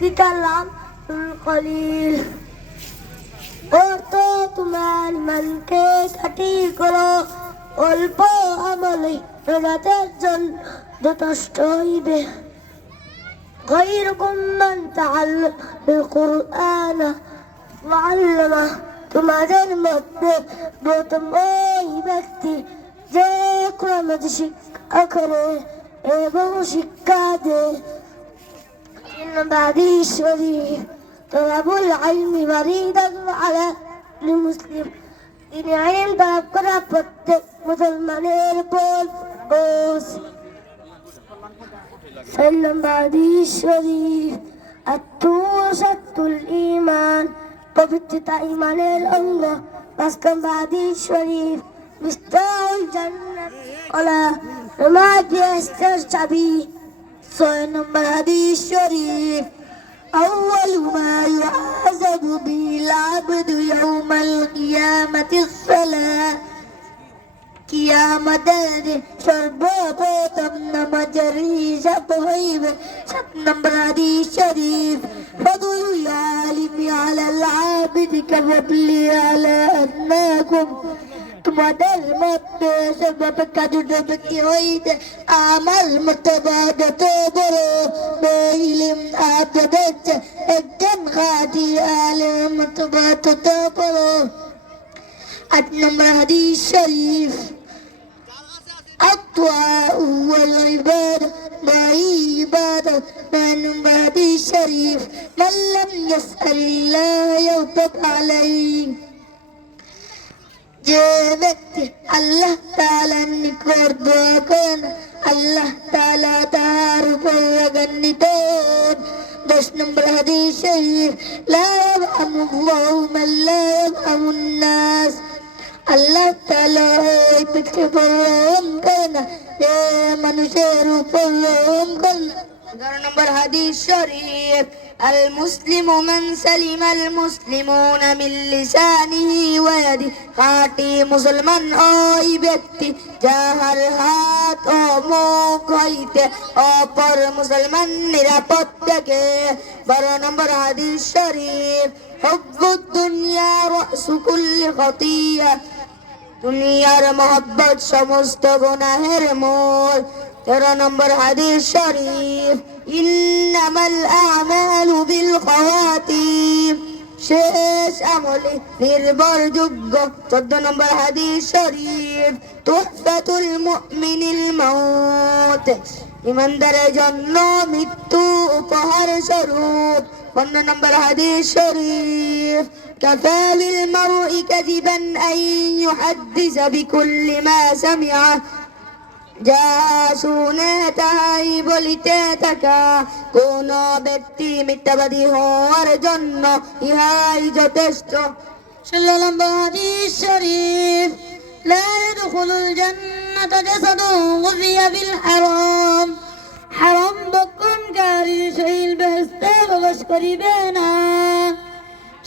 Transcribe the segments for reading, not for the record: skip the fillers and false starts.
كلام قليل তো তোমার মনকে খাঁটি করো অল্প আমলে রাতের জন্য যথেষ্ট হইবে غيركم من تعلم القرآن وعلمه তোমাদের মধ্যে প্রথম ওই ব্যক্তি যে কোরআন শিক্ষা করে এবং শিক্ষা দেয় بعدي شريف طلب العلم فريضة على المسلم إن علم طلب كرة فتك مسلمان بول بوس سلم بعدي شريف التوسط الإيمان بفتت إيمان الله مسكن بعدي شريف مفتاح الجنة ولا ما يسترجع سنن حديث شريف أول ما يحاسب به العبد يوم القيامة الصلاة কিয়ামতের সর্বপ্রথম নামাজের হিসাব হইবে 7 নম্বর হাদিস শরীফ ফদলুল আলিমি আলাল আবিদি কাফদলি আলা আন্নাকুম তোমাদের মধ্যে সর্বাপেক্ষা যুদ্ধ ব্যক্তি হইতে আমার মর্তবা যত বড় ইলম আপনাদের একজন খাঁটি আলেম মর্তবা তত বড় 8 নম্বর হাদিস শরীফ الدعاء والعبادة عبادة 9 নম্বর হাদিস শরীফ من لم يسأل الله يغضب عليه যে ব্যক্তি আল্লাহ তাআলার নিকট দোয়া করেন আল্লাহ তাআলা তার উপর রাগান্বিত 10 নম্বর হাদিস শরীফ লা ইয়ারহামুল্লাহু মান লা ইয়ারহামুন নাস আল্লাহ তাআলা এই পৃথিবীর উপর রহম করেন না যে মানুষের উপর রহম করেন 11 নম্বর হাদিস শরীফ المسلم من سلم المسلمون من لسانه ويده খাঁটি মুসলমান ওই ব্যক্তি যাহার হাত ও মুখ হইতে অপর মুসলমান নিরাপদ থাকে 12 নম্বর হাদিস শরীফ হুব্বুদ দুনিয়া রাসু কুল্লি খাতিয়া দুনিয়ার মহব্বত সমস্ত গুনাহের মূল 13 নম্বর হাদিস শরীফ ইন্নামাল আমালু বিল খাওয়াতিম শেষ আমলে নির্ভরযোগ্য 14 নম্বর হাদিস শরীফ তুহফাতুল মুমিনিল মাউত ইমানদারের জন্য মৃত্যু উপহার স্বরূপ 15 নম্বর হাদিস শরীফ كفى بالمرء كذبا أن يحدث بكل ما سمع যা শুনে তাই বলিতে থাকা কোন ব্যক্তি মিথ্যাবাদী হওয়ার জন্য ইহাই যথেষ্ট 16 নম্বর হাদিস শরীফ লা ইয়াদখুলুল জান্নাতা জাসাদুন গুযিয়া বিল হারাম হারাম ভক্ষণকারী শরীর বেহেশতে প্রবেশ করিবে না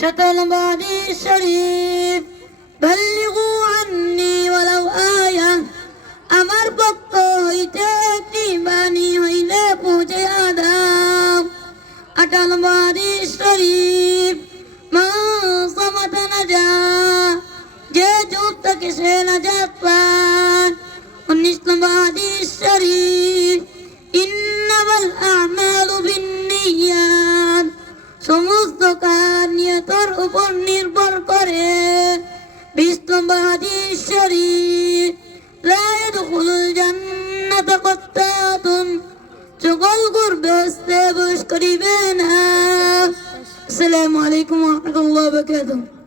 17 নম্বর হাদিস শরীফ বাল্লিগু আন্নি ওয়ালাউ আয়া আমার পক্ষ হইতে একটি বাণী হইলে পৌঁছে আদাব 18 নম্বর হাদিস শরীফ মা সামাতা নাজা যে চুপ থাকে সে নাজাত পায় 19 নম্বর হাদিস শরীফ ইন্নামাল আমালু বিন্নিয়াত সমস্ত কাজ নিয়তের উপর নির্ভর করে 20 নম্বর হাদিস শরীফ لا يدخل الجنة قتات شغل قرب استبش قريبنا السلام عليكم ورحمة الله وبركاته